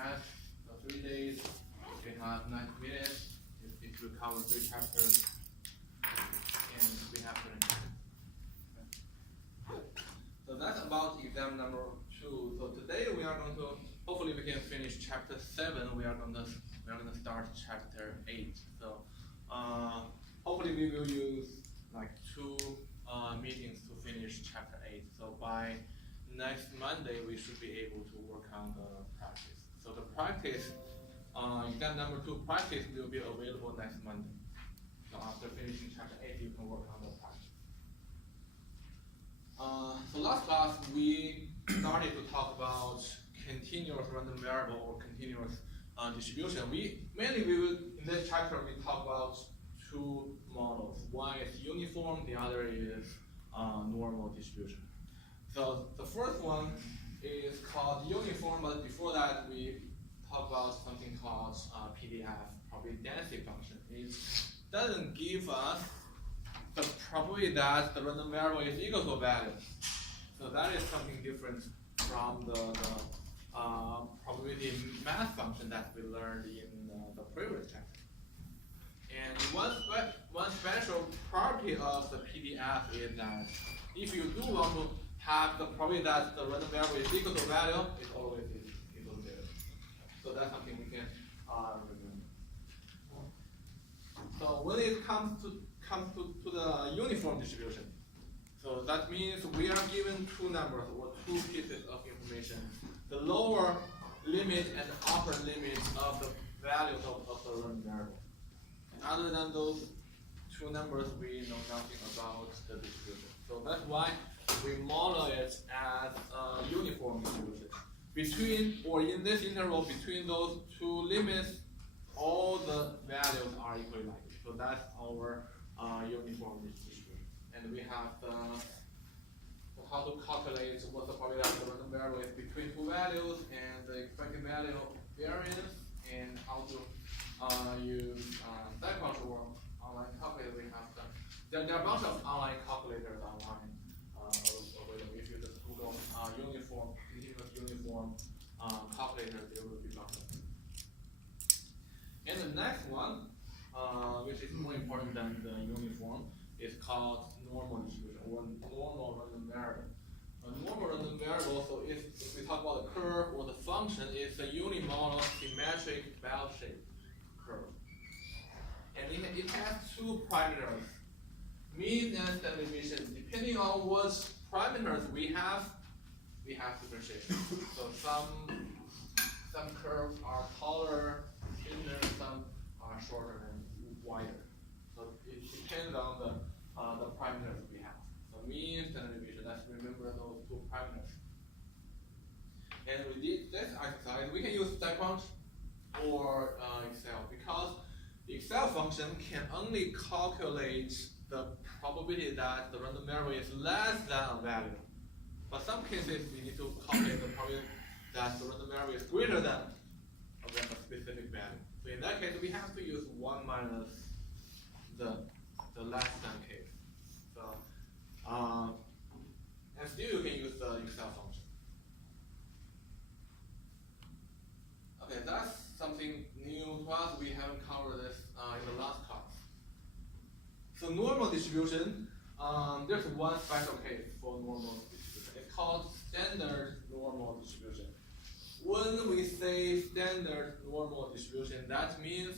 have 3 days, we have 90 minutes, if we cover 3 chapters, and we have 30 minutes. So that's about exam number 2. So today we are going to, hopefully we can finish chapter 7. We are going to start chapter 8. So hopefully we will use like 2 meetings to finish chapter 8. So by next Monday we should be able to work on the practice. So the practice, exam number 2 practice will be available next Monday. So after finishing chapter 8, you can work on the practice. So last class we started to talk about continuous random variable or continuous distribution. We will in this chapter we talk about 2 models. One is uniform, the other is normal distribution. So the first one is called uniform, but before that we talk about something called PDF, probability density function. It doesn't give us the probability that the random variable is equal to a value. So that is something different from the probability math function that we learned in the previous chapter. And one special property of the PDF is that if you do want to have the probability that the random variable is equal to a value, it always is equal to 0. So that's something we can remember. So when it comes to the uniform distribution, so that means we are given 2 numbers or 2 pieces of information. The lower limit and the upper limit of the values of the random variable. And other than those 2 numbers, we know nothing about the distribution. So that's why we model it as a uniform distribution. Between, or in this interval between those 2 limits, all the values are equally likely. So that's our uniform distribution. And we have how to calculate what's the probability that the random variable is between 2 values and the expected value variance, and how to use Cyclops or online calculator. We have there are a bunch of online calculators online available. If you just Google uniform, continuous uniform calculator, there will be lots of them. And the next one, which is more important than the uniform, is called normal distribution or normal random variable. A normal random variable, so if we talk about the curve or the function, it's a unimodal symmetric bell-shaped curve. And it has 2 parameters, mean and standard deviation. Depending on what parameters we have differentiation. So some curves are taller, thinner, some are shorter and wider. So it depends on the parameters we have. So mean, standard deviation. Let's remember those 2 parameters. And we did this exercise. We can use StatCrunch or Excel, because the Excel function can only calculate the probability that the random variable is less than a value. But some cases we need to calculate the probability that the random variable is greater than a specific value. So in that case, we have to use 1 minus the less than case. So and still you can use the Excel function. Okay, that's something new to us. We haven't covered this in the last class. So normal distribution, there's one special case for normal distribution. It's called standard normal distribution. When we say standard normal distribution, that means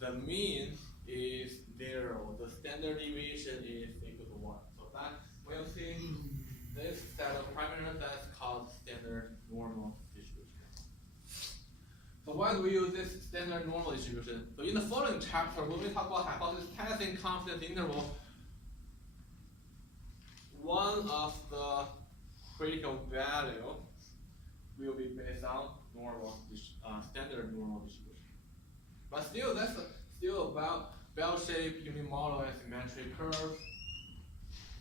the mean is 0. The standard deviation is equal to 1. So that we'll see this set of parameters that's called standard normal distribution. So why do we use this standard normal distribution? So in the following chapter, when we talk about hypothesis testing confidence interval, one of the critical value will be based on standard normal distribution. But still, that's still about bell-shaped unimodal and symmetric curve.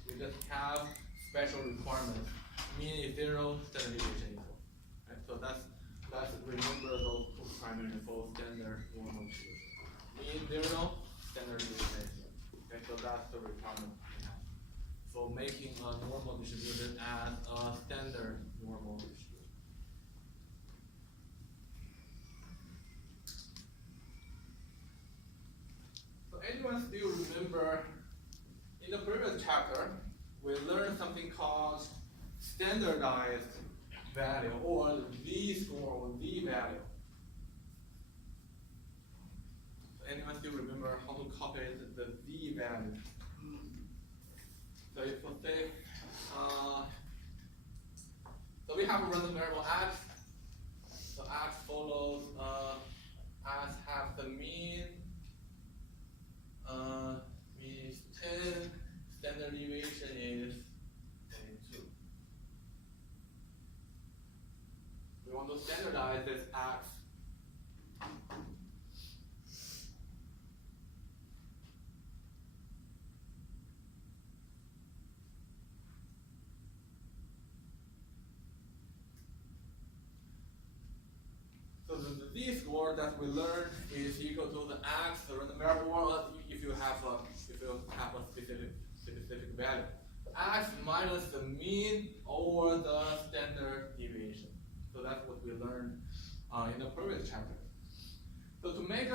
We just have special requirements. Mean is 0, standard deviation equal. Right? So let's remember those 2 parameters for standard normal distribution. Mean 0, standard deviation equal. Okay, so that's the requirement we have for making a normal distribution as a standard normal distribution. anyone still remember in the previous chapter, we learned something called standardized value or z-score or z-value. Anyone still remember how to calculate the z-value? So if we say, so we have a random variable x. So x follows x have the mean is 10, standard deviation is 22. We want to standardize this x. So the z-score that we learned is equal to the x, the random variable, if you have a specific value. X minus the mean over the standard deviation. So that's what we learned in the previous chapter. So to make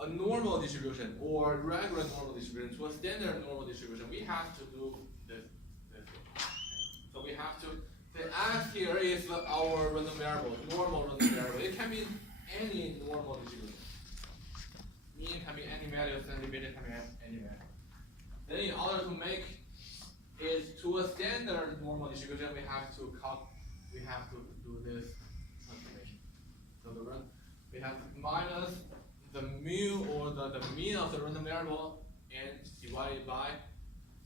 a normal distribution or regular normal distribution to a standard normal distribution, we have to do this. So we have to. The x here is our random variable, normal random variable. It can be any normal distribution. Mean can be any value, standard deviation can be any value. Then in order to make it to a standard normal distribution, we have to do this transformation. So we have minus the mu or the mean of the random variable and divided by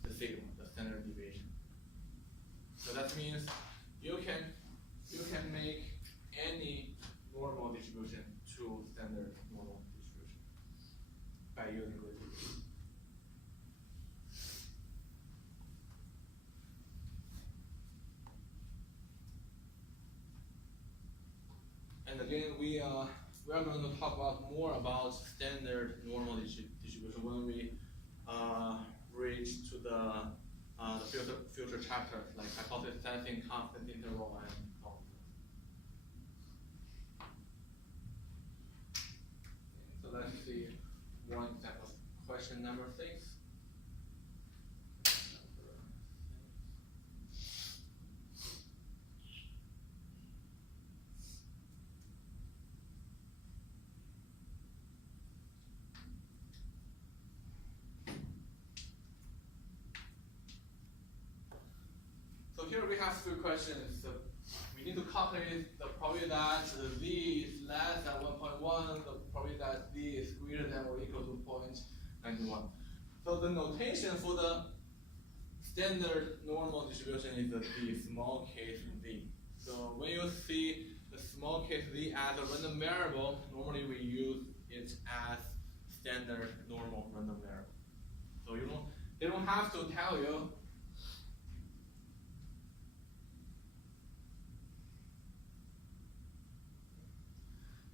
the sigma, the standard deviation. So that means you can make any normal distribution to standard normal distribution by using this. And again, we are going to talk more about standard normal distribution when we reach to the future chapters like hypothesis testing, constant interval, and all of that. So let's see one example. Question number 6. So here we have 3 questions. So we need to calculate the probability that z is less than 1.1, the probability that z is greater than or equal to 0.91. So the notation for the standard normal distribution is the small case z. So when you see the small case z as a random variable, normally we use it as standard normal random variable. So they don't have to tell you.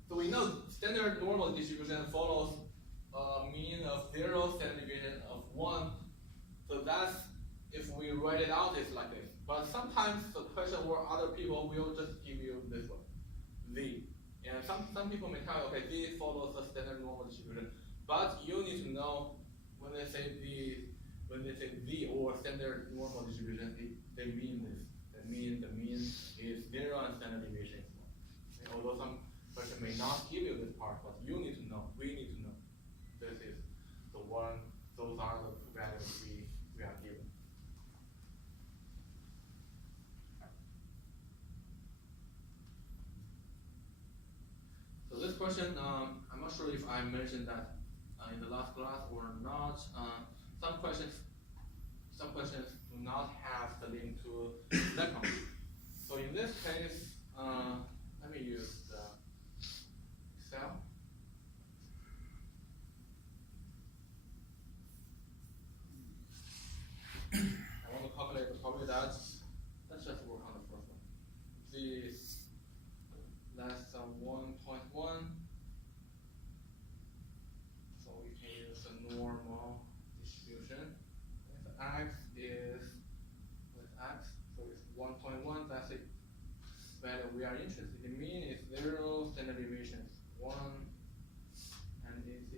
So we know standard normal distribution follows a mean of 0, standard deviation of 1. So that's, if we write it out, it's like this. But sometimes the question or other people will just give you this one, z. And some people may tell you, okay, z follows the standard normal distribution. But you need to know when they say z or standard normal distribution, they mean this. That means the mean is 0 and standard deviation is 1. Although some person may not give you this part, but you need to know, we need to know. This is the one, those are the 2 values we are given. So this question, I'm not sure if I mentioned that in the last class or not. Some questions do not have the link to second. So in this case, let me use the Excel. I want to calculate the probability that, let's just work on the first one. Z is less than 1.1. So we can use a normal distribution. If x is with x, so it's 1.1, that's it. Value we are interested in. Mean is 0, standard deviation is 1, and it's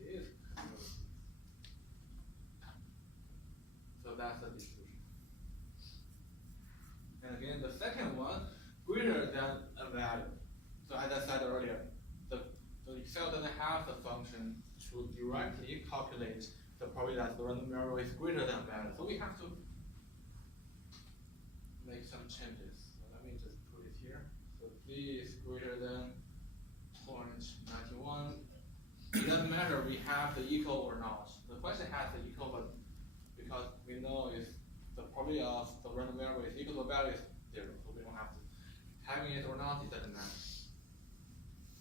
as I said earlier, the Excel doesn't have the function to directly calculate the probability that the random variable is greater than value. So we have to make some changes. So let me just put it here. So Z is greater than 0.91. It doesn't matter we have the equal or not. The question has the equal, but because we know if the probability of the random variable is equal to a value is 0, so we don't have to. Having it or not, it doesn't matter.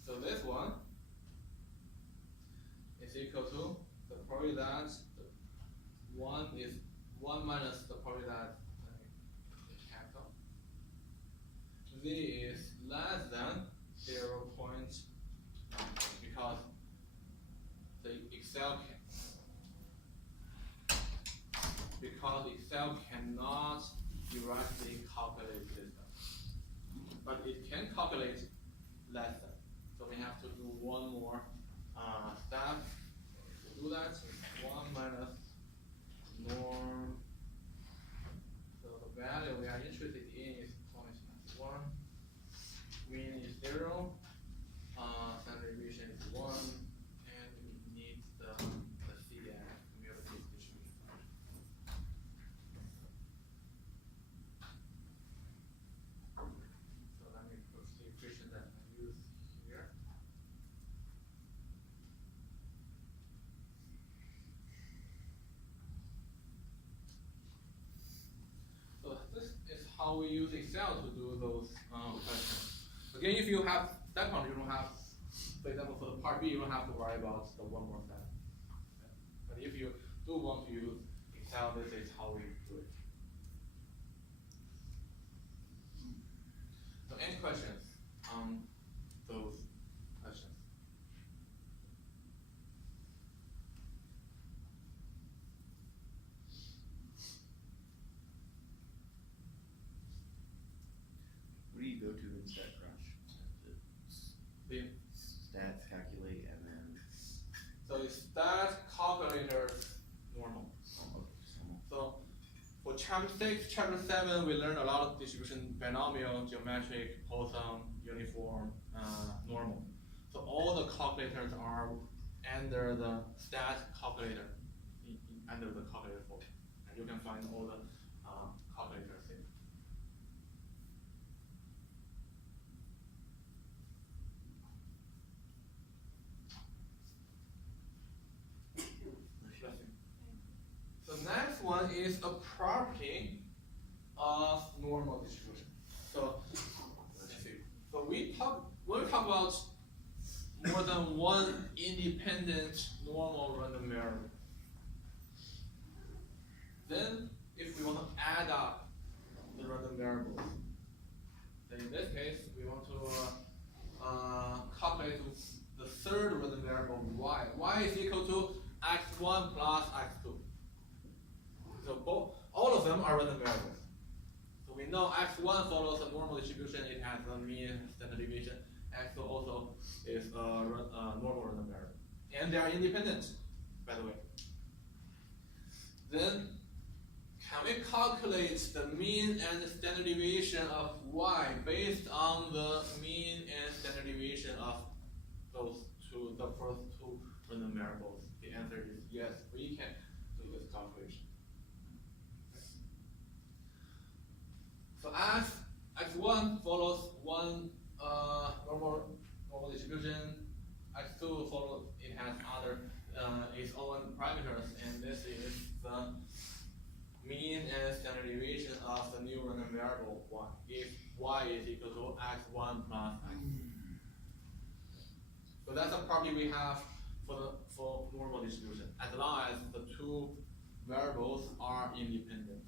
So this one is equal to the probability that the 1 is 1 minus the probability that capital Z is less than 0.9 because the Excel cannot directly calculate this, but it can calculate less than. So we have to do one more step to do that. 1 minus norm. So the value we are interested in is 0.1. Mean is 0. Standard deviation is 1. And we need the CDF, cumulative distribution. So let me put the equation that I use here. So this is how we use Excel to do those questions. Again, if you have step count, you don't have, for example, for the part B, you don't have to worry about the one more step. Okay. But if you do want to use Excel, this is how we do it. So any questions on those questions? What do you go to in StatCrunch? The Stats calculate and then. So it's that calculator's normal. So for chapter 6, chapter 7, we learned a lot of distribution: binomial, geometric, Poisson, uniform, normal. So all the calculators are under the stat calculator, under the calculator folder, and you can find all the calculators here. The next one is a property of normal distribution. So let's see. So when we talk about more than one independent normal random variable, then if we want to add up the random variables, then in this case we want to calculate the third random variable y. Y is equal to x1 plus x2. So all of them are random variables. So we know x1 follows a normal distribution, it has a mean standard deviation. X2 also is a normal random variable. And they are independent, by the way. Then, can we calculate the mean and standard deviation of y based on the mean and standard deviation of the first two random variables? The answer is yes, we can do this calculation. So as x1 follows one normal distribution, x2 follows, it has other its own parameters, and this is the mean and standard deviation of the new random variable y. If y is equal to x1 plus x2. So that's a property we have for normal distribution, as long as the two variables are independent.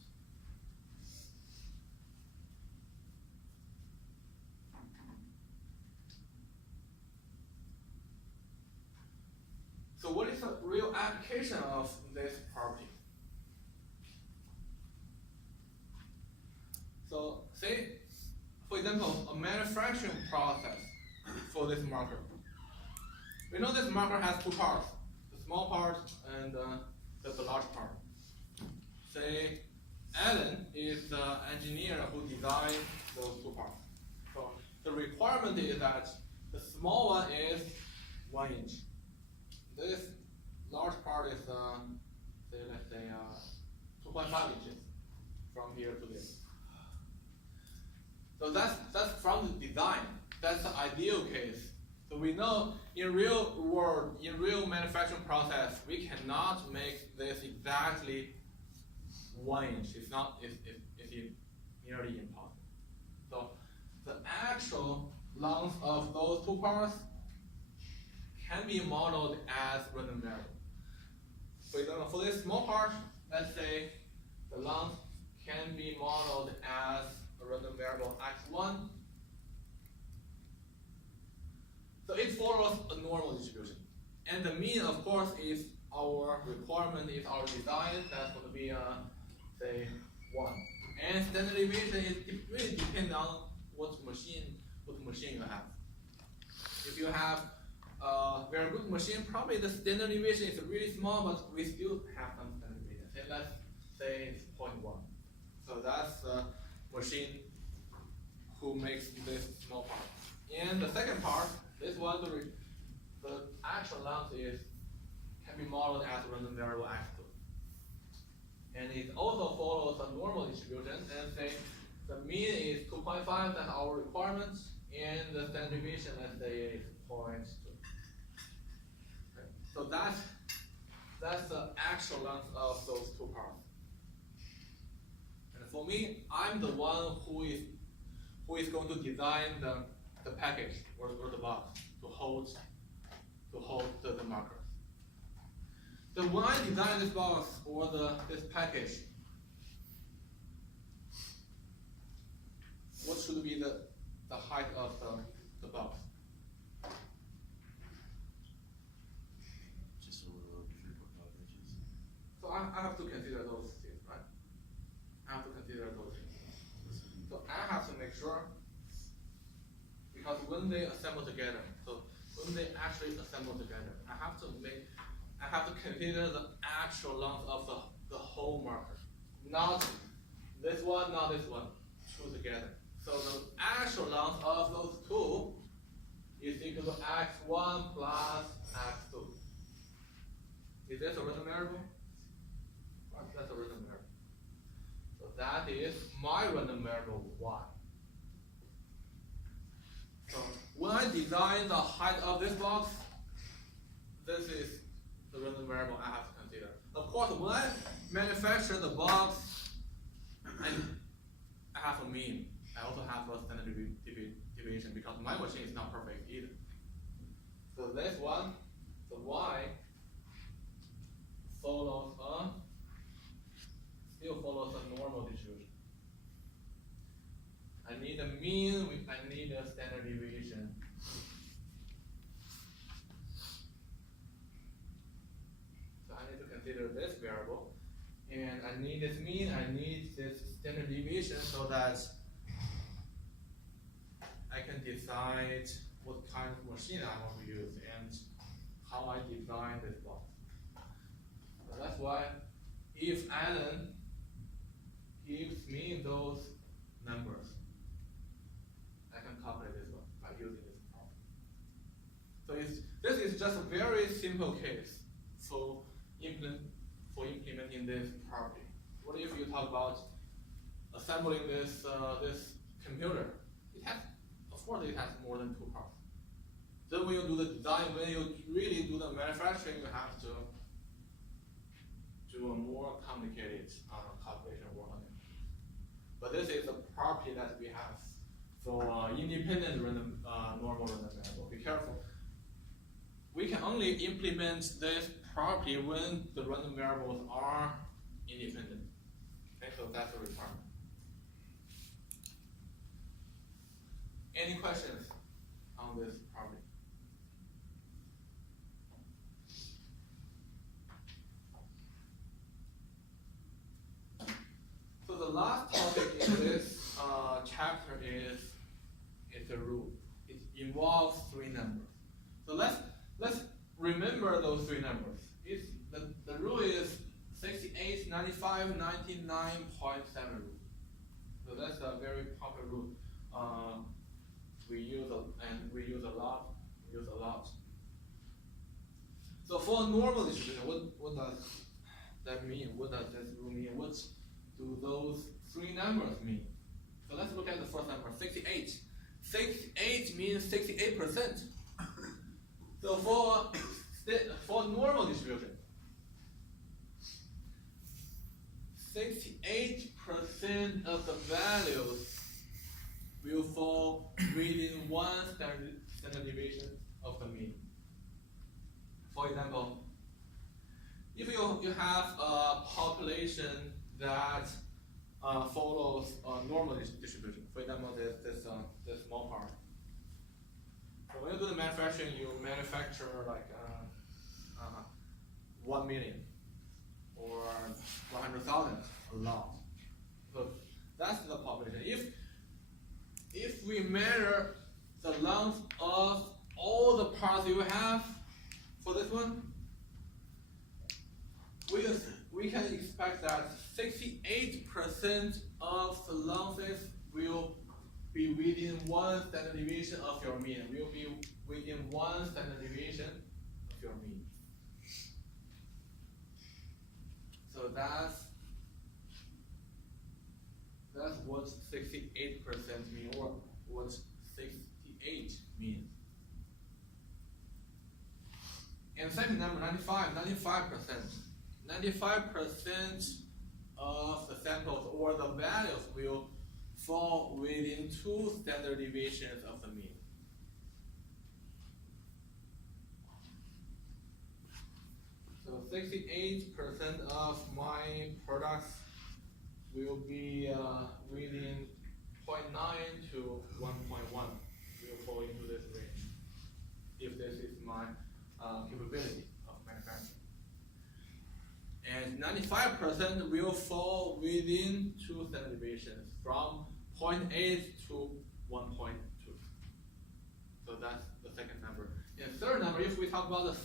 So what is the real application of this property? So say, for example, a manufacturing process for this marker. We know this marker has two parts, the small part and the large part. Say Alan is the engineer who designed those two parts. So the requirement is that The small one is 1 inch. This large part is say let's say 2.5 inches from here to there. So that's from the design. That's the ideal case. So we know in real world, in real manufacturing process, we cannot make this exactly 1 inch. It's nearly impossible. So the actual length of those two parts can be modeled as random variable. For example, for this small part, let's say the length can be modeled as a random variable x1. So it follows a normal distribution. And the mean, of course, is our requirement, is our design. That's going to be, say, 1. And standard deviation is really depends on what machine you have. If you have a very good machine, probably the standard deviation is really small, but we still have some standard deviation. And let's say it's 0.1. So that's the machine who makes this small part. And the second part, this one, the actual length can be modeled as a random variable x2. And it also follows a normal distribution, and say the mean is 2.5, that's our requirement, and the standard deviation, let's say, is 0.2. Okay. So that's the actual length of those two parts. And for me, I'm the one who is going to design the package or the box to hold the markers. So when I design this box or this package, what should be the height of the box? Just a little over 3.5 inches. So I have to consider those things, right? I have to consider those things. So I have to make sure, because when they assemble together, so when they actually assemble together, I have to consider the actual length of the whole marker, not this one, not this one, two together. So the actual length of those two is equal to x1 plus x2. Is this a random variable? That's a random variable. So that is my random variable y. So when I design the height of this box, this is the random variable I have to consider. Of course, when I manufacture the box, I have a mean. I also have a standard deviation because my machine is not perfect either. So this one, the y, still follows a normal distribution. I need a mean, I need a standard deviation. So I need to consider this variable. And I need this mean, I need this standard deviation so that I can decide what kind of machine I want to use and how I design this box. So that's why if Alan gives me those numbers, I can calculate this one by using this problem. So this is just a very simple case for implementing this property. What if you talk about assembling this computer? Of course, it has more than two parts. Then when you do the design, when you really do the manufacturing, you have to do a more complicated calculation work on it. But this is a property that we have for independent random, normal random variable. Be careful. We can only implement this property when the random variables are independent. Okay, so that's a requirement. Any questions on this property? So the last topic in this chapter is a rule. It involves three numbers. So let's remember those three numbers. The rule is 68, 95, 99.7 rule. So that's a very popular rule we use and we use a lot. So for a normal distribution, what does that mean? What does this rule mean? What do those three numbers mean? So let's look at the first number, 68. 68 means 68%. So for normal distribution, 68% of the values will fall within one standard deviation of the mean. For example, if you have a population that follows a normal distribution, for example, this small part. So when you do the manufacturing, you manufacture like 1 million or 100,000, a lot. So that's the population. If we measure the length of all the parts you have for this one, we can expect that 68% of the lengths will be within one standard deviation of your mean. Will be within one standard deviation of your mean. So that's what 68% mean, or what 68 means. And second number, 95%. 95% of the samples or the values will fall within two standard deviations of the mean. So 68% of my products will be within 0.9 to 1.1 will fall into this range, if this is my capability of manufacturing. And 95% will fall within two standard deviations from 0.8 to 1.2. So that's the second number. And third number, if we talk about the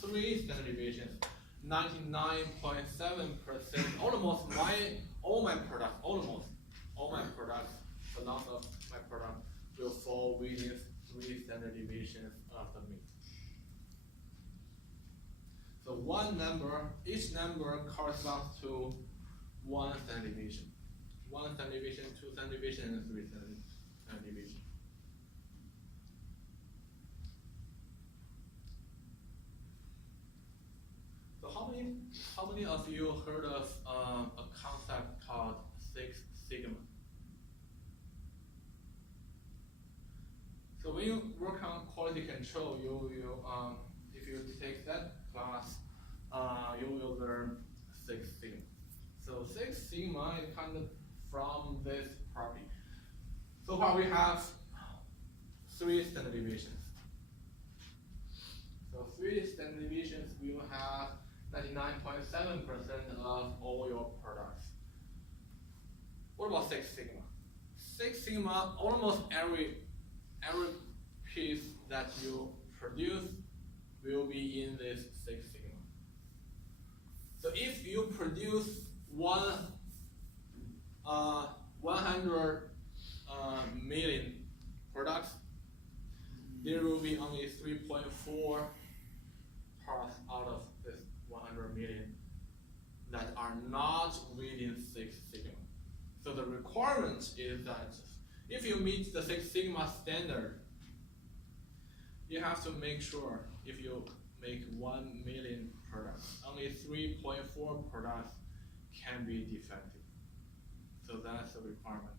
three standard deviations, 99.7%, almost all my products, the loss of my product will fall within three standard deviations of the mean. So each number corresponds to one standard deviation. One standard deviation, two standard deviation, and three standard deviation. So how many of you heard of a concept called Six Sigma? So when you work on quality control, if you take that class, you will learn Six Sigma. So Six Sigma is kind of from this property. So far we have three standard deviations. So three standard deviations will have 99.7% of all your products. What about Six Sigma? Six Sigma, almost every piece that you produce will be in this Six Sigma. So if you produce 100 million products, there will be only 3.4 parts out of this 100 million that are not within Six Sigma. So the requirement is that if you meet the Six Sigma standard, you have to make sure if you make 1 million products, only 3.4 products can be defective. So that's the requirement.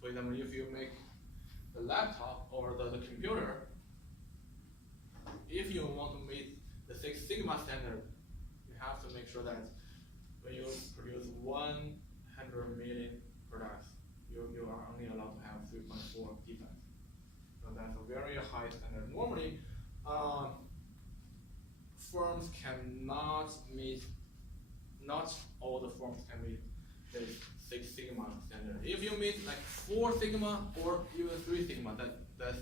For example, if you make the laptop or the computer, if you want to meet the Six Sigma standard, you have to make sure that when you produce 100 million products, you are only allowed to have 3.4 defects. So that's a very high standard. Normally, firms cannot meet, not all the firms can meet this Six Sigma standard. If you meet like 4 Sigma or even 3 Sigma, that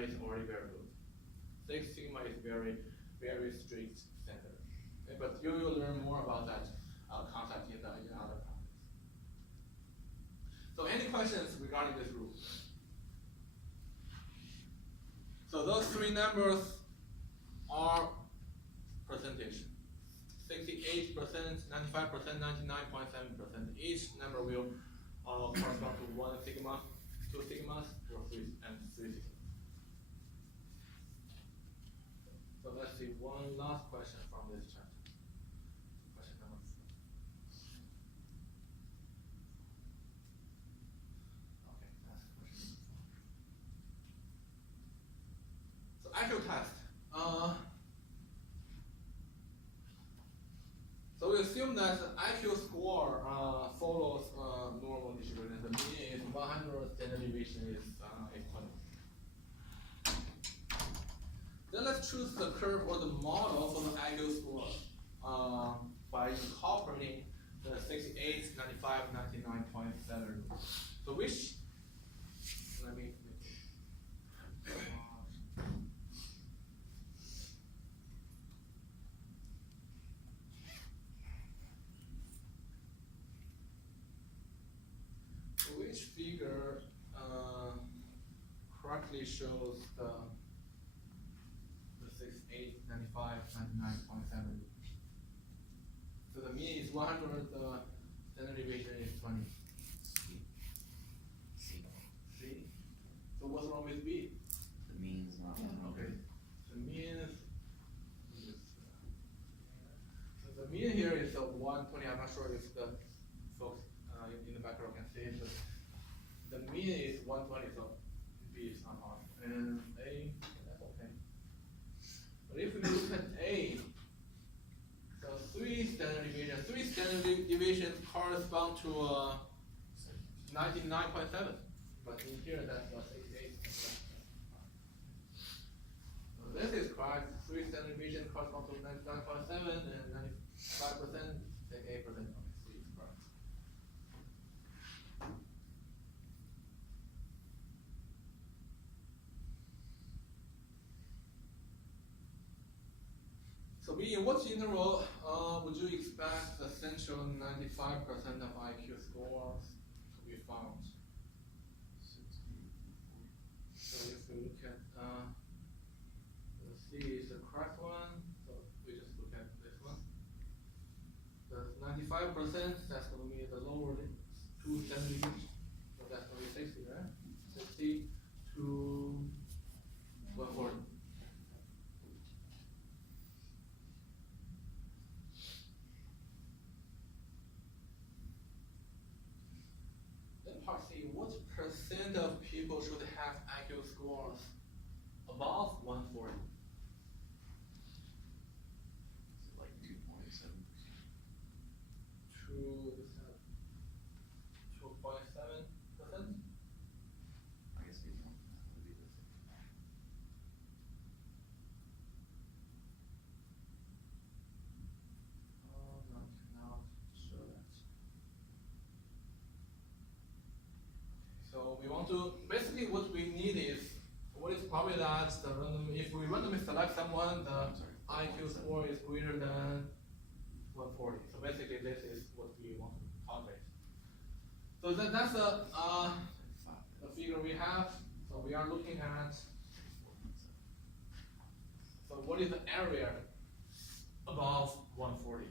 is already very good. Six Sigma is very, very strict standard. Okay, but you will learn more about that concept in other classes. So any questions regarding this rule? So those three numbers are percentage. 68%, 95%, 99.7%. Each number will correspond to 1 sigma, 2 sigmas, or 3 sigmas. So let's see one last question from this chapter. Question number 4. Okay, that's question number 4. So actual test. So we assume that the IQ score follows normal distribution. The mean is 100, standard deviation is 20. Then let's choose the curve or the model for the IQ score by incorporating the 68, 95, 99.7. So which, let me which figure correctly shows the 68, 95, 99.7. So the mean is 100, the standard deviation is 20. C. So what's wrong with B? The mean is not 100. Okay. The mean is, so the mean here is 120. I'm not sure if the folks in the background can see it, but the mean is 120, so B is not off. And A, that's okay. But if we look at A, so 3 standard deviations. 3 standard deviations correspond to 99.7. But in here, that's 68. So this is correct. 3 standard deviations correspond to 99.7 and 95%, take 8%. Okay, C is correct. So B, in what interval would you expect the central 95% of IQ scores to be found? So if we look at the C is the correct one, so we just look at this one. The 95%, that's going to be the lower 2 standard deviations. So that's going to be 60, right? 60 to 140. Part C, what percent of people should have IQ scores above 140? Like 2.7%. 2.7%? I guess we don't would be the same. Oh, no, cannot show that. So we want to, basically what we need is, what is probably that the random, if we randomly select someone, the IQ score is greater than 140. So basically this is what we want to calculate. So that's the figure we have. So we are looking at, so what is the area above 140?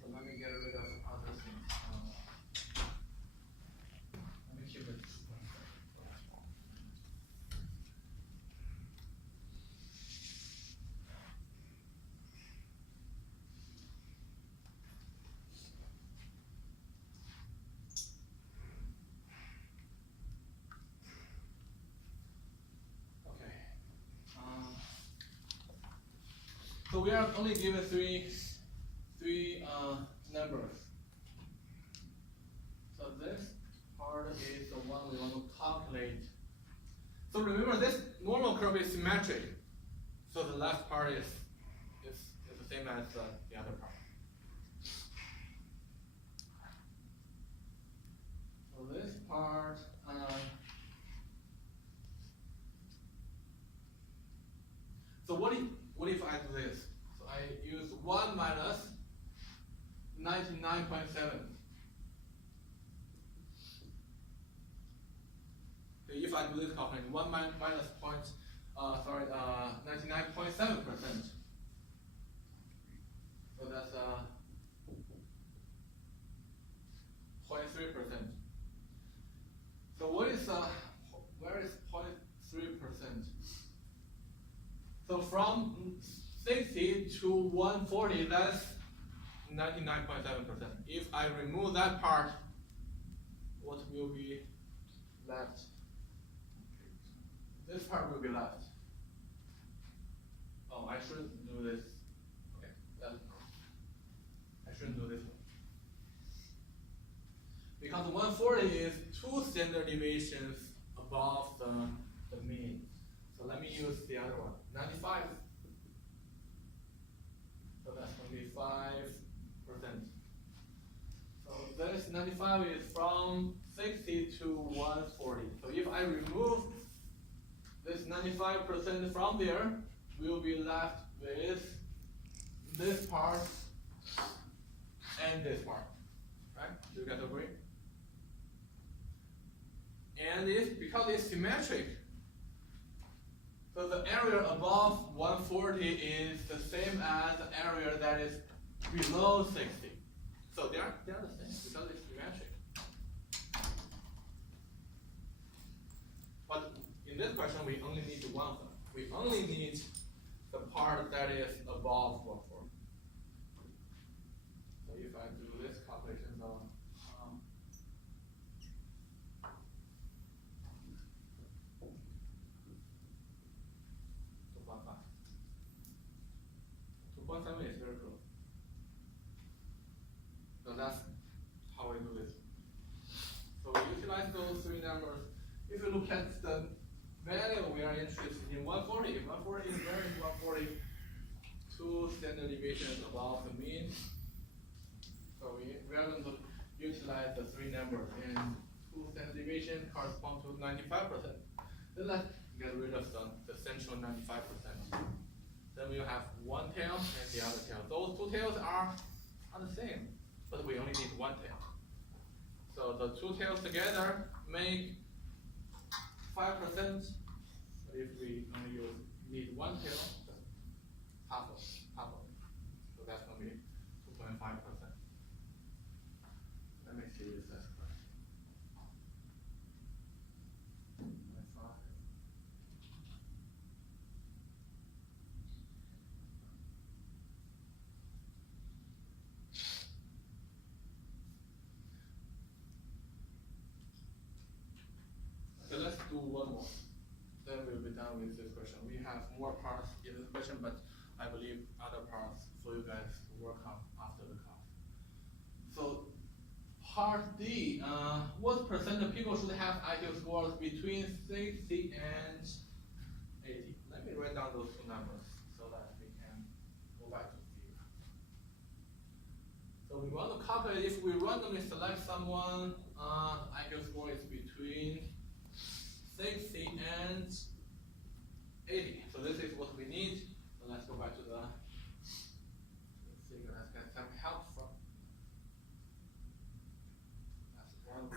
So let me get rid of other things. Let me keep it. Okay. So we are only given three numbers. So this part is the one we want to calculate. So remember, this normal curve is symmetric. So the left part is the same as the other part. So this part, so what 1 minus 99.7. So if I do this calculation, 1 minus 99.7%. So that's 0.3%. So what is where is 0.3%? So from 60 to 140, that's 99.7%. If I remove that part, what will be left? This part will be left. Oh, I shouldn't do this. Okay, I shouldn't do this one. Because 140 is 2 standard deviations above the mean. So let me use the other one, 95. So that's going to be 5%. So this 95 is from 60 to 140. So if I remove this 95% from there, we'll be left with this part and this part. Right? Do you guys agree? And because it's symmetric, so the area above 140 is the same as the area that is below 60. So they're the same because it's symmetric. But in this question, we only need one of them. We only need the part that is above 140. So if I do this calculation, so 2.7 is very close. So that's how we do this. So we utilize those three numbers. If you look at the value we are interested in 140, 140 is where is 140? 2 standard deviations above the mean. So we are going to utilize the three numbers, and 2 standard deviations correspond to 95%. Then let's get rid of the central 95%. Then we'll have one tail and the other tail. Those two tails are the same, but we only need one tail. So the two tails together make 5%. But if we only need one tail, half of it. So that's going to be 2.5%. Let me see if that's correct. 2.5. So let's do one more. Then we'll be done with this question. We have more parts in this question, but I believe other parts for you guys to work on after the class. So part D, what percent of people should have IQ scores between 60 and 80? Let me write down those two numbers so that we can go back to D. So we want to calculate if we randomly select someone, IQ score is between 60 and 80. So this is what we need. So let's go back to the figure. Let's get some help from. That's one.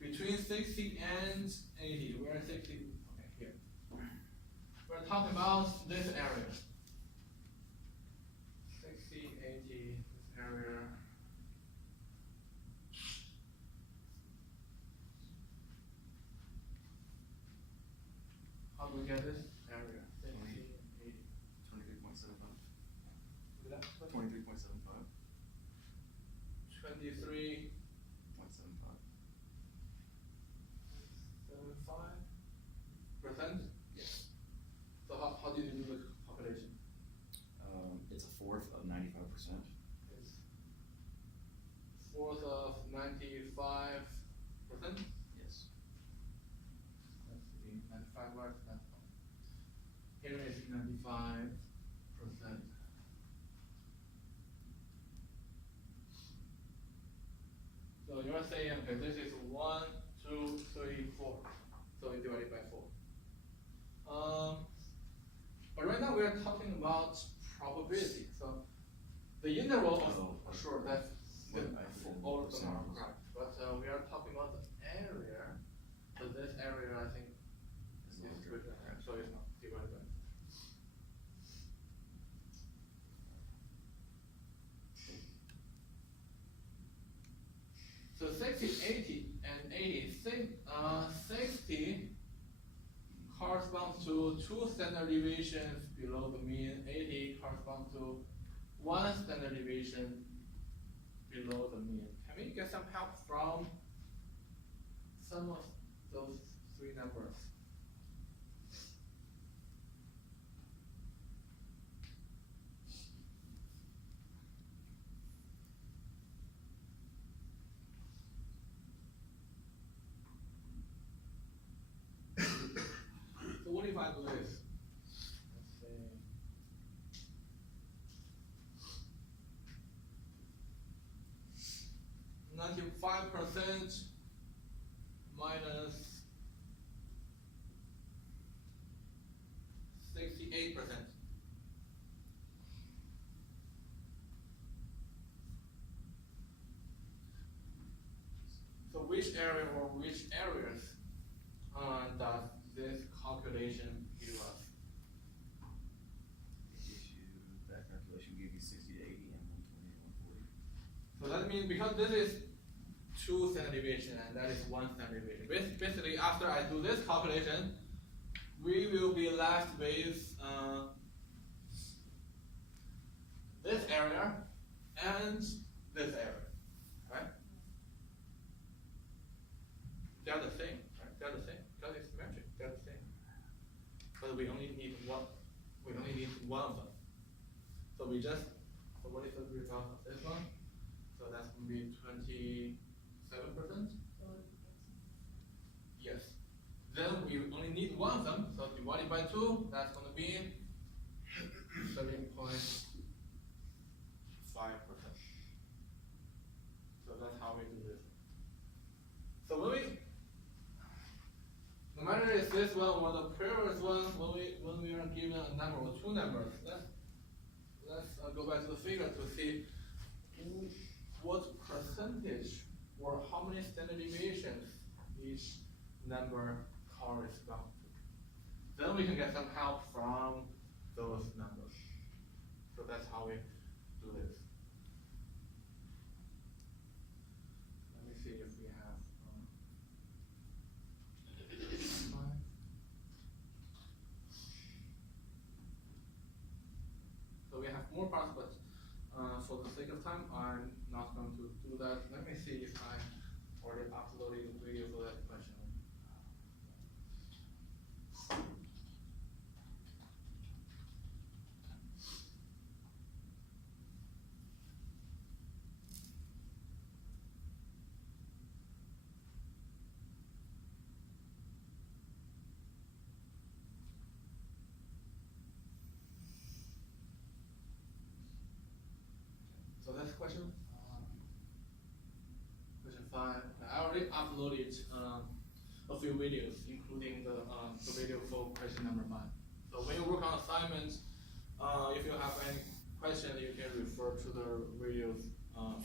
Between 60 and 80. Where is 60? Okay, here. We're talking about this area. 60, 80, this area. How do we get this area? 60, 80. 23.75. 23.75. 23. 75%? Yes. So how did you do the calculation? It's a fourth of 95%. It's fourth of 95%? Yes. Let's see, 95 words, that's fine. Here is 95%. you're saying, okay, this is 1, 2, 3, 4. So you divide it by 4. But right now we are talking about probability. So the interval, sure, that's all of them are correct. But we are talking about the area. So this area, I think, is good. So it's not divided by. So 60, 80, and 80. 60 corresponds to 2 standard deviations below the mean. 80 corresponds to 1 standard deviation below the mean. Can we get some help from some of those 3 numbers? So what if I do this? Let's say 95% minus 68%. So which area or which areas does this calculation give us? That calculation gave you 60 to 80 and 120 and 140. So that means because this is 2 standard deviation and that is 1 standard deviation. Basically, after I do this calculation, we will be left with this area and this area, right? They're the same, right? They're the same because it's symmetric. They're the same, but we only need one. We only need one of them. So we just. So what is the result of this one? So that's going to be 27%. Yes. Then we only need one of them. So divided by 2, that's going to be 13.5%. So that's how we do this. So no matter if this one or the previous one, when we are given a number or 2 numbers, let's go back to the figure to see what percentage or how many standard deviations each number corresponds to. Then we can get some help from those numbers. So that's how we do this. Let me see if we have. So we have more parts, but for the sake of time, I'm not going to do that. Let me see if I already uploaded the video for that question. So that's question. Question 5. I already uploaded a few videos, including the video for question number 5. So when you work on assignments, if you have any question, you can refer to the videos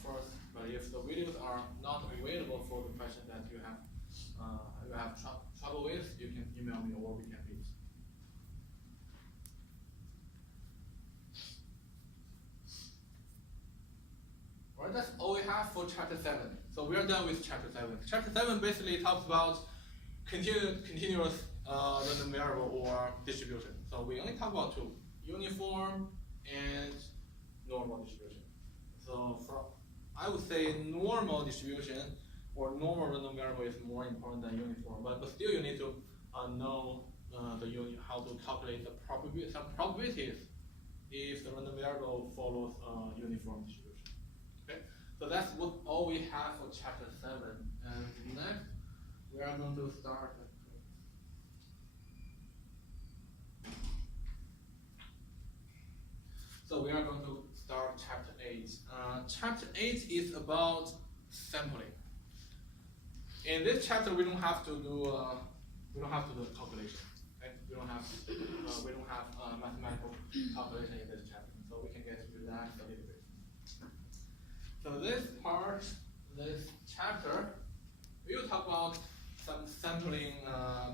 first. But if the videos are not available for the question that you have trouble with, you can email me or we can meet. Alright, that's all we have for chapter 7. So we are done with chapter 7. Chapter 7 basically talks about continuous random variable or distribution. So we only talk about 2, uniform and normal distribution. So I would say normal distribution or normal random variable is more important than uniform, but still you need to know how to calculate some probabilities if the random variable follows uniform distribution. Okay, so that's all we have for chapter 7. And next, we are going to start. So we are going to start chapter 8. Chapter 8 is about sampling. In this chapter, we don't have to do the calculation. Okay? We don't have mathematical calculation in this chapter, so we can get relaxed a little bit. So this chapter, we will talk about some sampling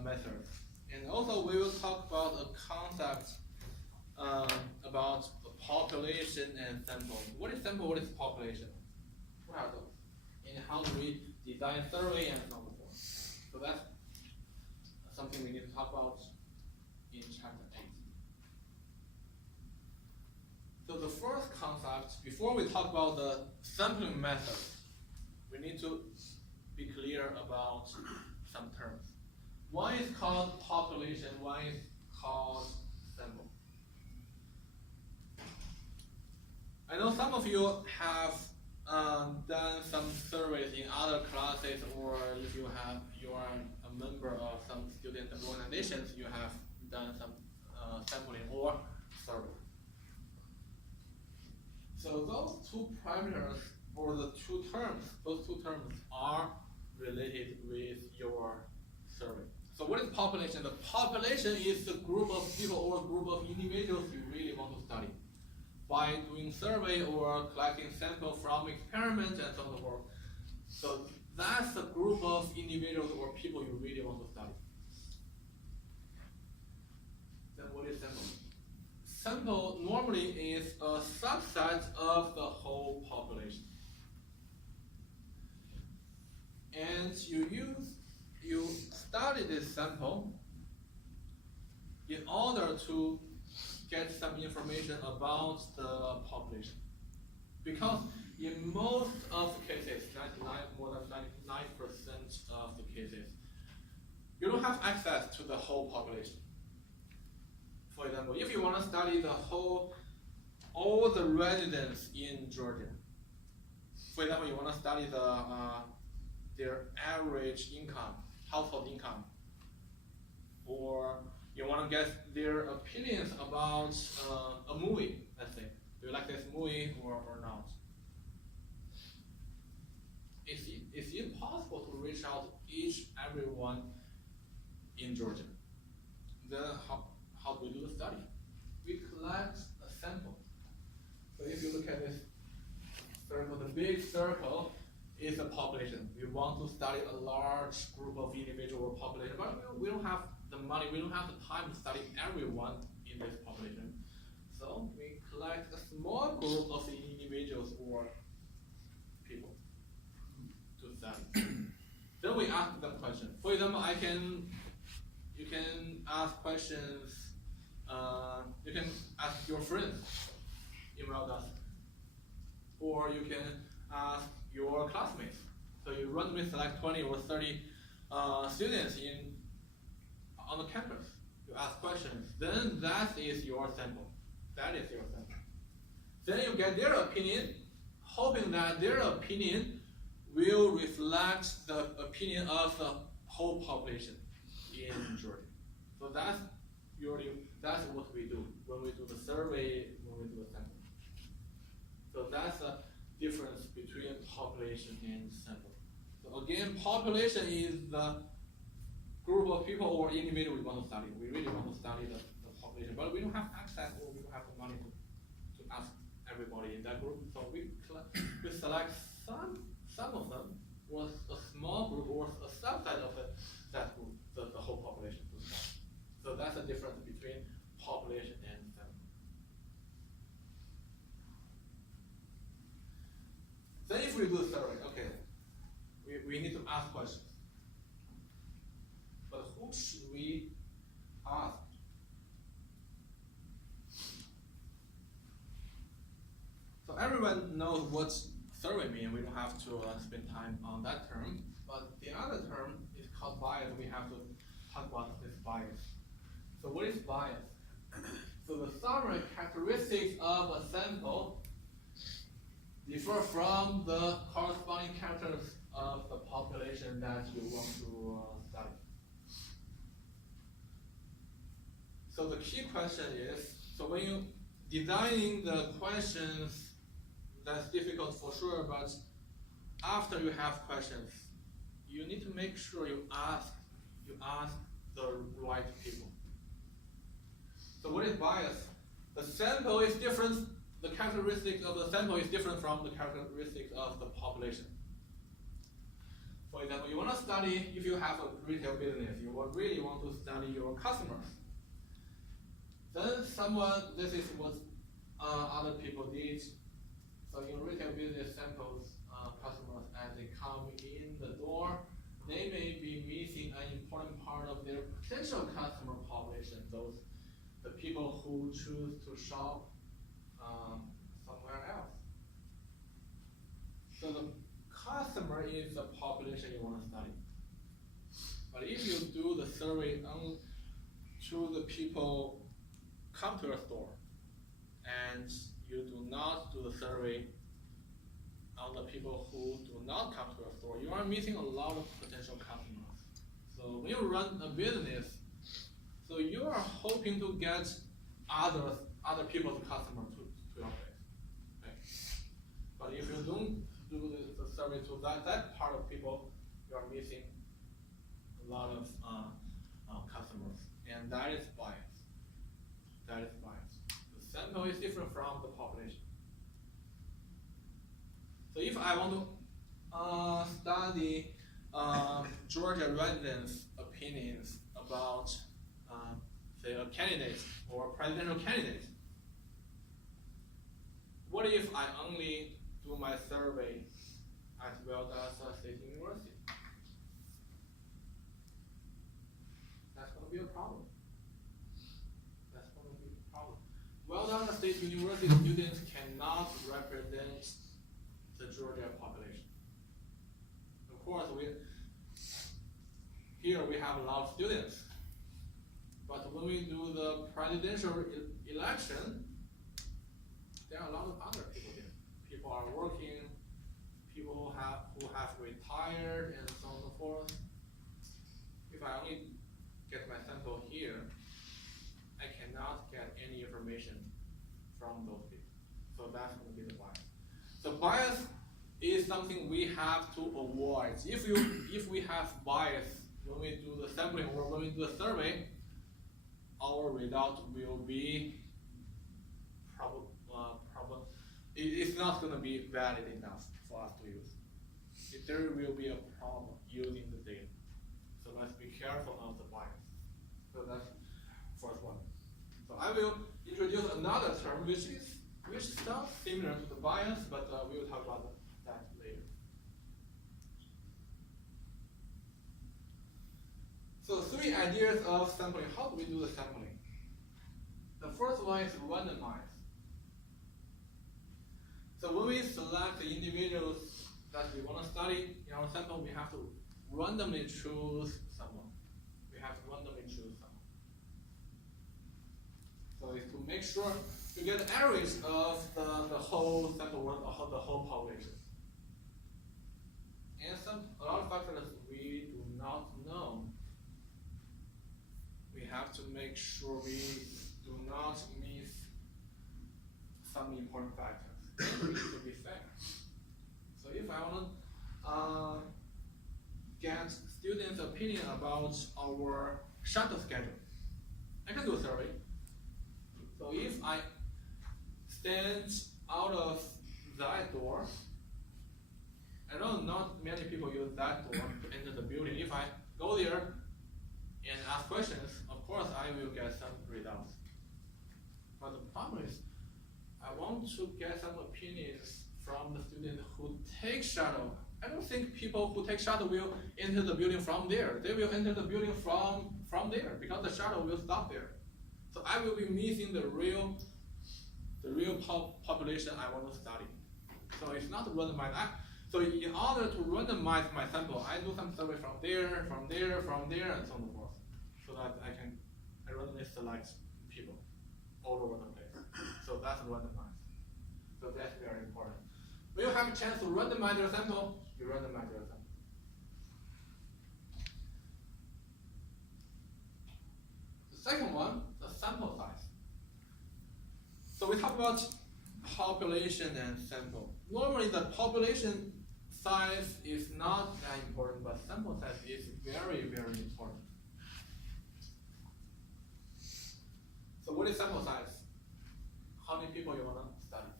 methods, and also we will talk about a concept about population and sample. What is sample? What is population? What are those? And how do we design survey and so forth? So that's something we need to talk about in chapter 8. So the first concept, before we talk about the sampling method, we need to be clear about some terms. One is called population, one is called sample. I know some of you have done some surveys in other classes, or if you are a member of some student organizations, you have done some sampling or survey. So those two parameters, or the those two terms are related with your survey. So what is population? The population is the group of people or group of individuals you really want to study by doing survey or collecting samples from experiments and so forth. So that's the group of individuals or people you really want to study. Then what is sample? Sample normally is a subset of the whole population. And you study this sample in order to get some information about the population. Because in most of the cases, more than 99% of the cases, you don't have access to the whole population. For example, if you want to study all the residents in Georgia, for example, you want to study their average income, household income, or you want to get their opinions about a movie, let's say. Do you like this movie or not? It's impossible to reach out to everyone in Georgia. Then how do we do the study? We collect a sample. So if you look at this circle, the big circle is the population. We want to study a large group of individual population, but we don't have the money, we don't have the time to study everyone in this population. So we collect a small group of individuals or people to study. Then we ask them questions. For example, you can ask questions, you can ask your friends, email us, or you can ask your classmates. So you randomly select 20 or 30 students on the campus. You ask questions. Then that is your sample. That is your sample. Then you get their opinion, hoping that their opinion will reflect the opinion of the whole population in Georgia. So that's what we do when we do the survey, when we do the sample. So that's the difference between population and sample. So again, population is the group of people or individual we want to study. We really want to study the population, but we don't have access or we don't have the money to ask everybody in that group. So we select some of them, or a small group or a subset of that group, the whole population. So that's the difference between population and sample. Then if we do a survey, okay, we need to ask questions. But who should we ask? So everyone knows what survey means. We don't have to spend time on that term. But the other term is called bias. We have to talk about this bias. So what is bias? So the summary characteristics of a sample differ from the corresponding characters of the population that you want to study. So the key question is, so when you designing the questions, that's difficult for sure, but after you have questions, you need to make sure you ask the right people. So what is bias? The sample is different. The characteristics of the sample is different from the characteristics of the population. For example, you want to study, if you have a retail business, you really want to study your customers. Then this is what other people did. So in retail business samples customers as they come in the door, they may be missing an important part of their potential customer population, the people who choose to shop somewhere else. So the customer is the population you want to study. But if you do the survey to the people come to your store, and you do not do the survey on the people who do not come to your store, you are missing a lot of potential customers. So when you run a business, so you are hoping to get other people's customers to your place. Okay? But if you don't do the survey to that part of people, you are missing a lot of customers, and that is bias. That is bias. The sample is different from the population. So if I want to study Georgia residents' opinions about, say, a candidate or a presidential candidate, what if I only do my survey at Busa State University? That's going to be a problem. That's going to be a problem. Busa State University students cannot represent the Georgia population. Of course, here we have a lot of students, but when we do the presidential election, there are a lot of other people here. People are working, people who have retired, and so on and so forth. If I only get my sample here, I cannot get any information from those people. So that's going to be the bias. So bias is something we have to avoid. If we have bias when we do the sampling or when we do the survey, our result will be it's not going to be valid enough for us to use. There will be a problem using the data. So let's be careful of the bias. So that's the first one. So I will introduce another term which sounds similar to the bias, but we will talk about that later. So 3 ideas of sampling. How do we do the sampling? The first one is randomize. So when we select the individuals that we want to study in our sample, we have to randomly choose someone. We have to randomly choose someone. So it's to make sure to get an average of the whole sample work, or the whole population. And a lot of factors we do not know. We have to make sure we do not miss some important factors. We need to be fair. So if I want to get students' opinion about our shuttle schedule, I can do a survey. So if I stand out of that door, I know not many people use that door to enter the building. If I go there and ask questions, of course I will get some results. But the problem is, I want to get some opinions from the students who take shuttle. I don't think people who take shuttle will enter the building from there. They will enter the building from there because the shuttle will stop there. So I will be missing the real population I want to study. So it's not randomized. So in order to randomize my sample, I do some survey from there, and so on and so forth, so that I randomly select people all over the place. So that's randomized. So that's very important. When you have a chance to randomize your sample, you randomize your sample. The second one, the sample size. So we talk about population and sample. Normally the population size is not that important, but sample size is very, very important. So what is sample size? How many people you want to study?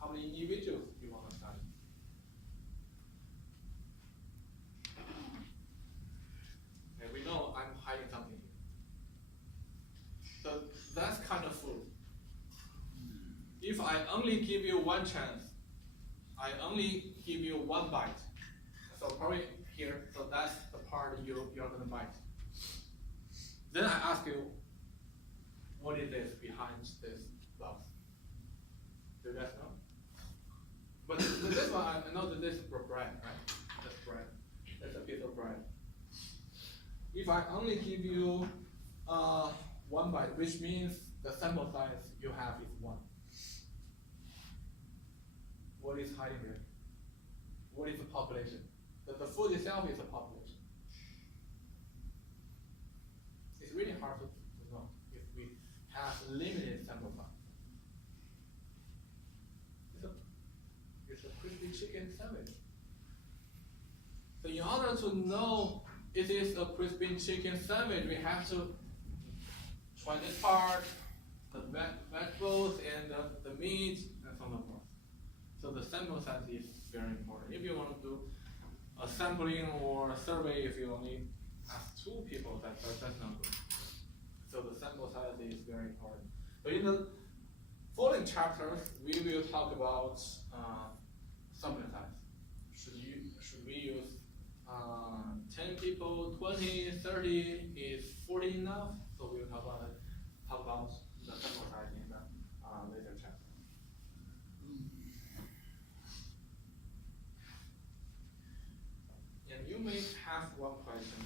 How many individuals you want to study? And we know I'm hiding something here. So that's kind of food. If I only give you one chance, I only give you one bite. So probably here, so that's the part you're gonna bite. Then I ask you, what is this behind this box? Do you guys know? But this one, I know that this is bread, right? That's bread. That's a piece of bread. If I only give you one bite, which means the sample size you have is 1. What is hiding there? What is the population? The food itself is a population. It's really hard to know if we have limited sample size. It's a crispy chicken sandwich. So in order to know it is a crispy chicken sandwich, we have to try this part, the vegetables and the meat, and so on and so forth. So the sample size is very important. If you want to do a sampling or a survey, if you only ask 2 people, that's not good. So the sample size is very important. But in the following chapters, we will talk about sample size. Should we use 10 people, 20, 30? Is 40 enough? So we'll talk about the sample size in the later chapter. And you may have one question.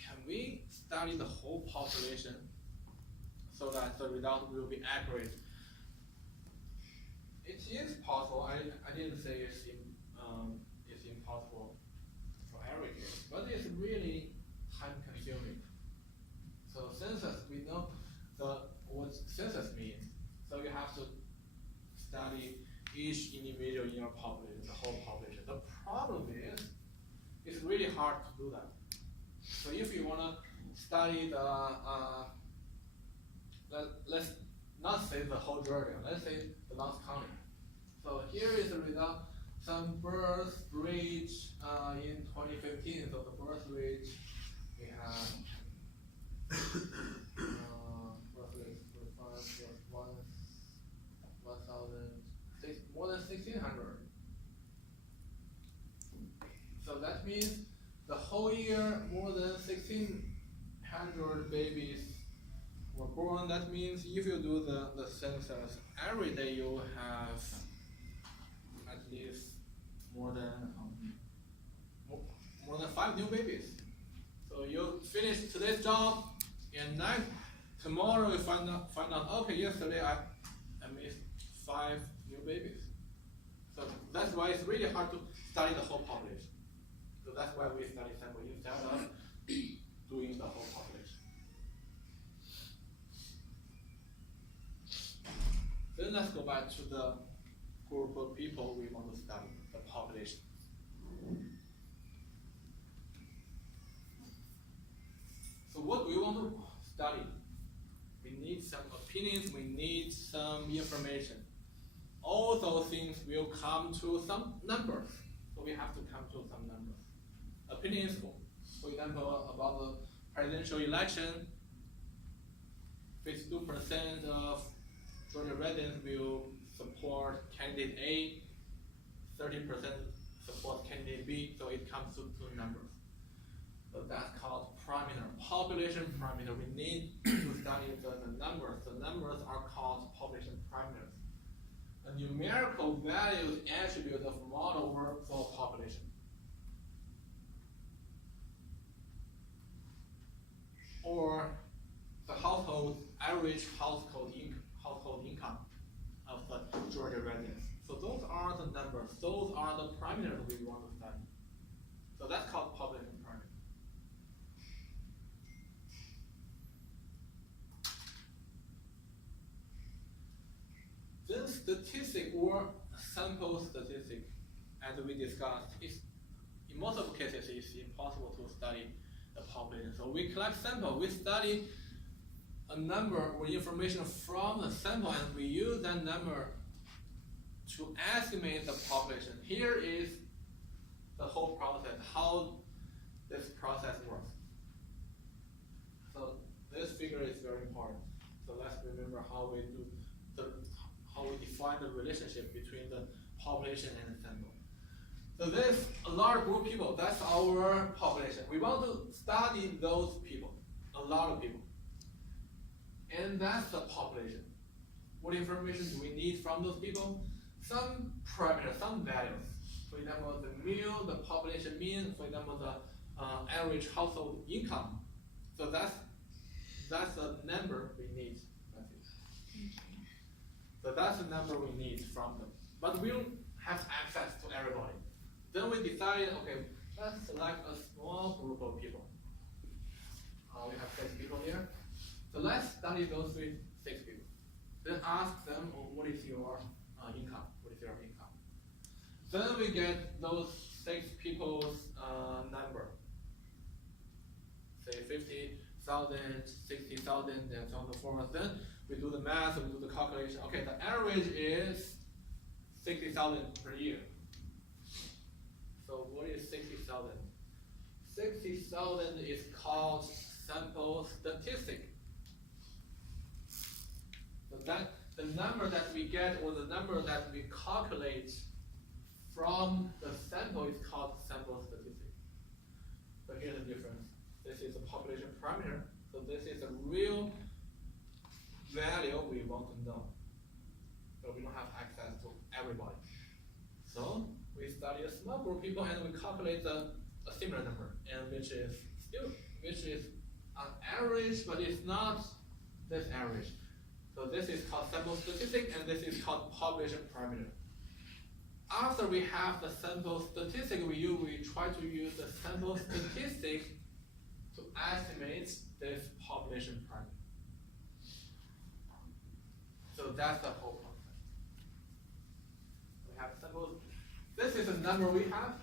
Can we study the whole population so that the result will be accurate? It is possible. I didn't say it's impossible for every case, but it's really time consuming. So census, we know what census means. So you have to study each individual in your population, the whole population. The problem is, it's really hard to do that. So if you want to study let's not say the whole Georgia, let's say the Knox County. So here is the result, some birth rate in 2015. So the birth rate, we have birth rate was more than 1,600. So that means the whole year more than 1,600 babies were born. That means if you do the census, every day you have at least more than 5 new babies. So you finish today's job, and tomorrow you find out, okay, yesterday I missed 5 new babies. So that's why it's really hard to study the whole population. So that's why we study sample instead of doing the whole population. Then let's go back to the group of people we want to study, the population. So what do we want to study? We need some opinions, we need some information. All those things will come to some numbers. So we have to come to some numbers. Opinions, for example, about the presidential election, 52% of Georgia residents will support candidate A, 30% support candidate B, so it comes to 2 numbers. So that's called parameter, population parameter. We need to study the numbers. The numbers are called population parameters. A numerical value attribute of model work for population. Or the average household income of the Georgia residents. So those are the numbers. Those are the parameters we want to study. So that's called population parameter. Then statistic or sample statistic as we discussed, in most of the cases, it's impossible to study the population. So we collect sample, we study a number or information from the sample, and we use that number to estimate the population. Here is the whole process, how this process works. So this figure is very important. So let's remember how we define the relationship between the population and the sample. So this a large group of people, that's our population. We want to study those people, a lot of people. And that's the population. What information do we need from those people? Some parameters, some values. For example, the mean, the population mean, for example, the average household income. So that's the number we need. That's it. So that's the number we need from them. But we don't have access to everybody. Then we decided, okay, let's select a small group of people. We have 6 people here. So let's study those 6 people. Then ask them, what is your income? What is your income? Then we get those 6 people's number. Say 50,000, 60,000, and so on and so forth. Then we do the math, we do the calculation. Okay, the average is 60,000 per year. So what is 60,000? 60,000 is called sample statistic. So that the number that we get or the number that we calculate from the sample is called sample statistic. So here's the difference. This is a population parameter. So this is a real value we want to know. So we don't have access to everybody. So we study a small group of people and we calculate a similar number, and which is an average, but it's not this average. So this is called sample statistic, and this is called population parameter. After we have the sample statistic, we try to use the sample statistic to estimate this population parameter. So that's the whole concept. We have sample. This is the number we have.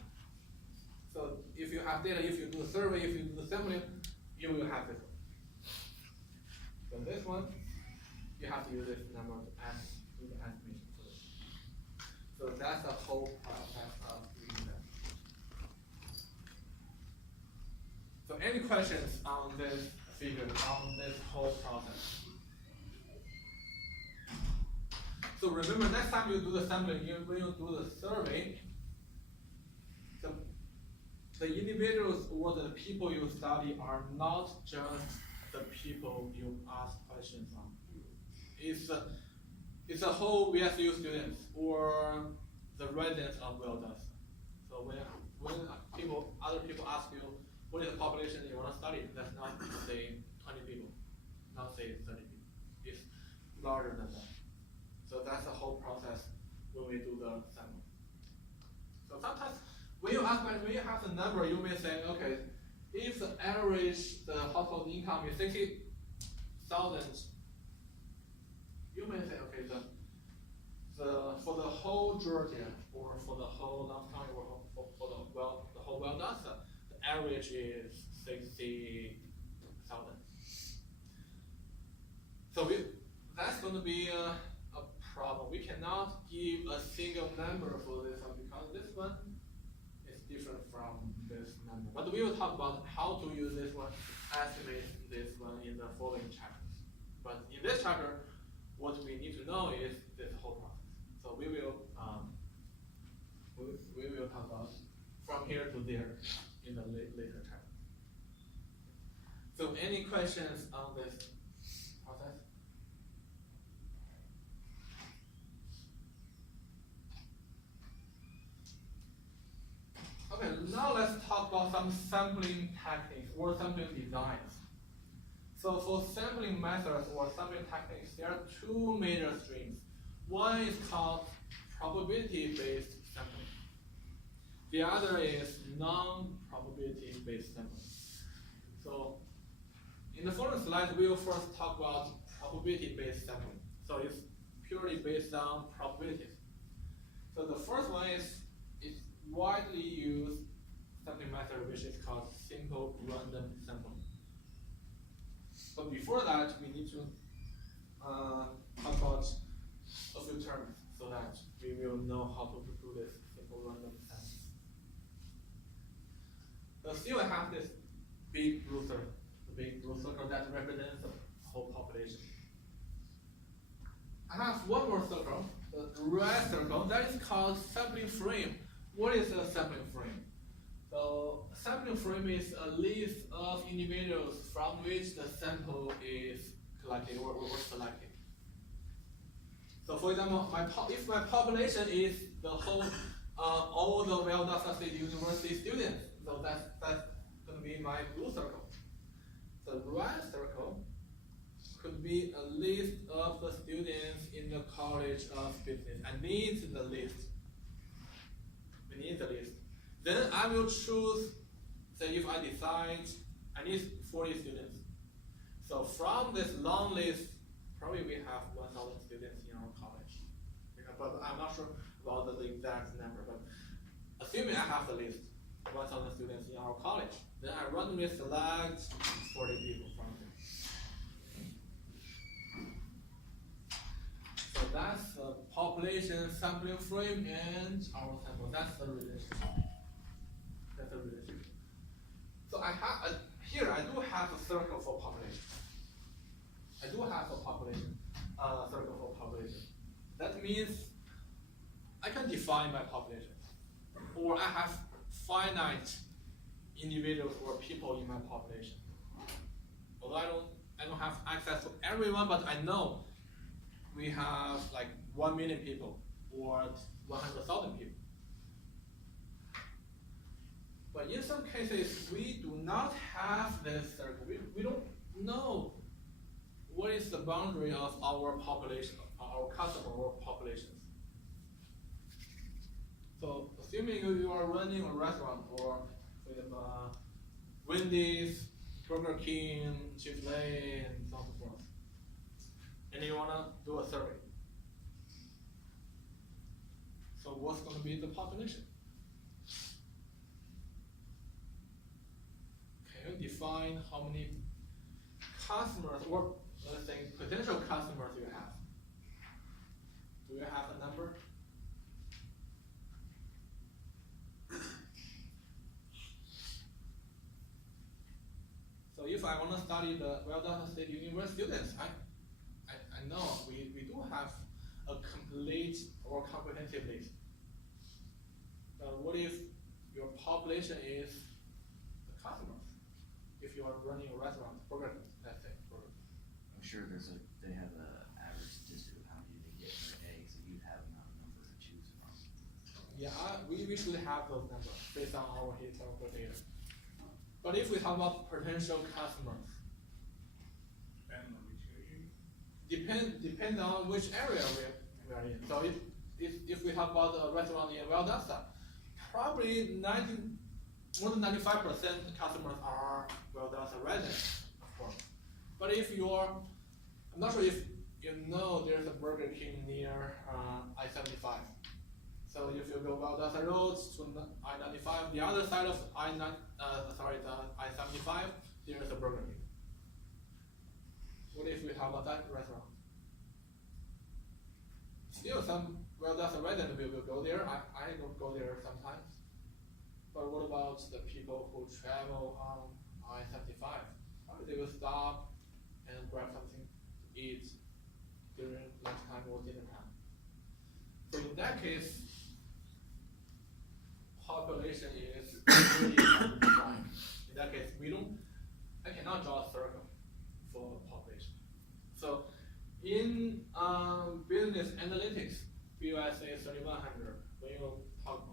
So if you have data, if you do a survey, if you do the sampling, you will have this one. So this one, you have to use this number to do the estimation for this. So that's the whole process of doing that. So any questions on this figure, on this whole process? So remember, next time you do the sampling, when you do the survey, the individuals or the people you study are not just the people you ask questions on. It's a whole VSU students or the residents of Busa. So when other people ask you what is the population you want to study, that's not say 20 people, not say 30 people. It's larger than that. So that's the whole process when we do the sample. So sometimes when you have the number, you may say, okay, if the average the household income is 60,000, you may say, okay, for the whole Georgia or for the whole North County or for the whole Busa, the average is 60,000. So that's going to be a problem. We cannot give a single number for this one because this one is different from this number. But we will talk about how to use this one, estimate this one in the following chapters. But in this chapter, what we need to know is this whole process. So we will talk about from here to there in the later chapter. So any questions on this process? Okay, now let's talk about some sampling techniques or sampling designs. So for sampling methods or sampling techniques, there are 2 major streams. One is called probability-based sampling. The other is non-probability-based sampling. So in the following slides, we will first talk about probability-based sampling. So it's purely based on probabilities. So the first one is widely used sampling method, which is called simple random sampling. But before that, we need to talk about a few terms so that we will know how to do this simple random sampling. So still I have this big blue circle, the big blue circle that represents the whole population. I have one more circle, the red circle, that is called sampling frame. What is a sampling frame? So sampling frame is a list of individuals from which the sample is collected or selected. So for example, if my population is the whole, all the Valdosta State University students, so that's going to be my blue circle. The red circle could be a list of the students in the College of Business. I need the list. We need the list. Then I will choose, say if I decide I need 40 students. So from this long list, probably we have 1,000 students in our college. But I'm not sure about the exact number, but assuming I have the list, 1,000 students in our college, then I randomly select 40 people from them. So that's the population sampling frame and our sample. That's the relationship. That's the relationship. So I have here I do have a circle for population. I do have a population circle for population. That means I can define my population, or I have finite individuals or people in my population. Although I don't have access to everyone, but I know we have like 1 million people or 100,000 people. But in some cases, we do not have this circle. We don't know what is the boundary of our population, our customer or populations. So assuming you are running a restaurant or with Wendy's, Burger King, Chick-fil-A, and so on and so forth, and you want to do a survey. So what's going to be the population? Can you define how many customers or let's say potential customers you have? Do you have a number? So if I want to study the Valdosta State University students, I know we do have a complete or comprehensive list. But what if your population is the customers? If you are running a restaurant, burger, let's say, burger. I'm sure they have an average statistic of how many they get per day, so you have not a number to choose from. Yeah, we should have those numbers based on our historical data. But if we talk about potential customers, depends on which area we are in. So if we talk about a restaurant in Valdosta, probably more than 95% customers are Valdosta residents, of course. But if I'm not sure if you know there's a Burger King near I-75. So if you go Valdosta Road to I-95, the other side of the I-75, there's a Burger King. What if we have about that restaurant? Still, some Valdosta residents will go there. I don't go there sometimes. But what about the people who travel on I-75? Probably they will stop and grab something to eat during lunchtime or dinner time. So in that case, population is really hard to define. In that case, I cannot draw a circle for population. So in business analytics, BUSA 3100,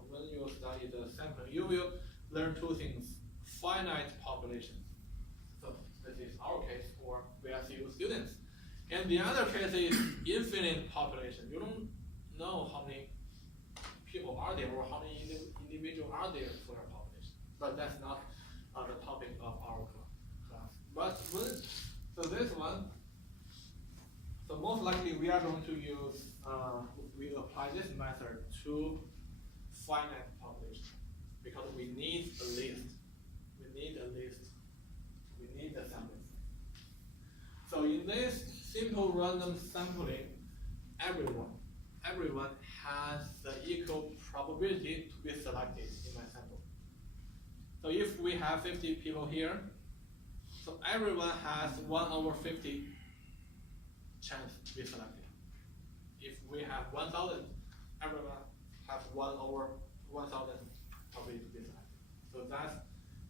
when you study the sampling, you will learn two things: finite population. So this is our case for VSU students, and the other case is infinite population. You don't know how many people are there or how many individuals are there for your population. But that's not the topic of our class. But so this one, so most likely we are going to use, we apply this method to finite population. we need a list. We need a list. We need the samples. So in this simple random sampling, everyone has the equal probability to be selected in my sample. So if we have 50 people here, so everyone has 1/50 chance to be selected. If we have 1,000, everyone has 1/1000 probability to be selected. So that's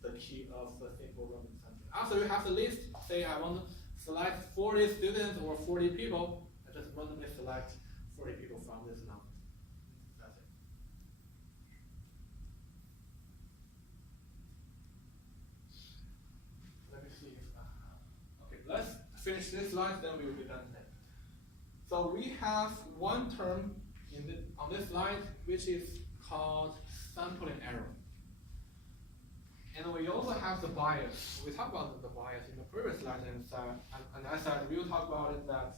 the key of the simple random sampling. After you have the list, say I want to select 40 students or 40 people, I just randomly select 40 people from this number. That's it. Let me see. Okay, let's finish this slide, then we will be done today. So we have one term on this slide which is called sampling error. And we also have the bias. We talked about the bias in the previous slide, and I said we'll talk about it that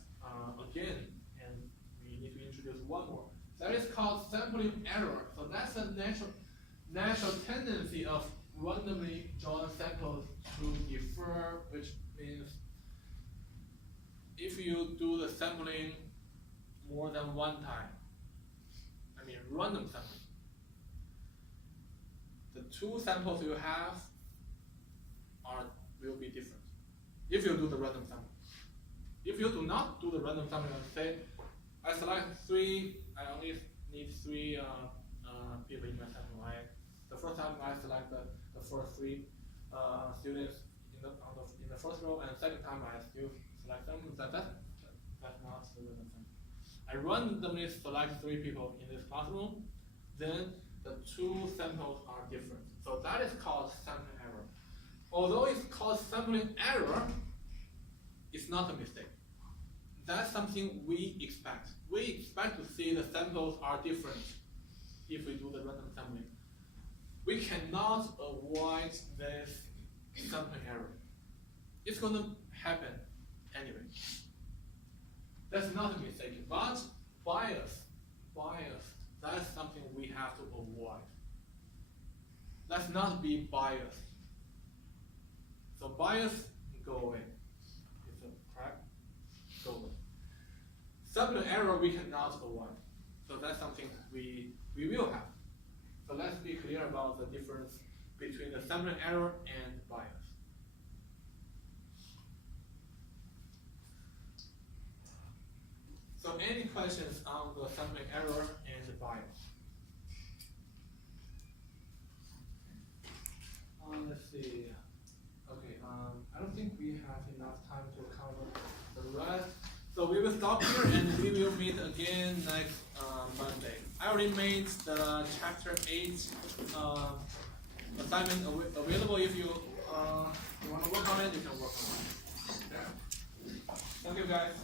again, and we need to introduce one more. That is called sampling error. So that's a natural tendency of randomly drawn samples to differ, which means if you do the sampling more than one time, I mean random sampling, the two samples you have will be different if you do the random sampling. If you do not do the random sampling, say I select three, I only need three people in my sample. The first time I select the first three students in the first row, and second time I still select them. That's not the random sampling. I randomly select three people in this classroom, then the two samples are different. So that is called sampling error. Although it's called sampling error, it's not a mistake. That's something we expect. We expect to see the samples are different if we do the random sampling. We cannot avoid this sampling error. It's going to happen anyway. That's not a mistake, but bias, that's something we have to avoid. Let's not be biased. So bias, go away. It's a correct? Go away. Sampling error we cannot avoid. So that's something we will have. So let's be clear about the difference between the sampling error and bias. So any questions on the sampling error and the bias? Let's see. Okay, I don't think we have enough time to cover the rest. So we will stop here and we will meet again next Monday. I already made the chapter 8 assignment available. If you want to work on it, you can work on it. Yeah. Thank you guys.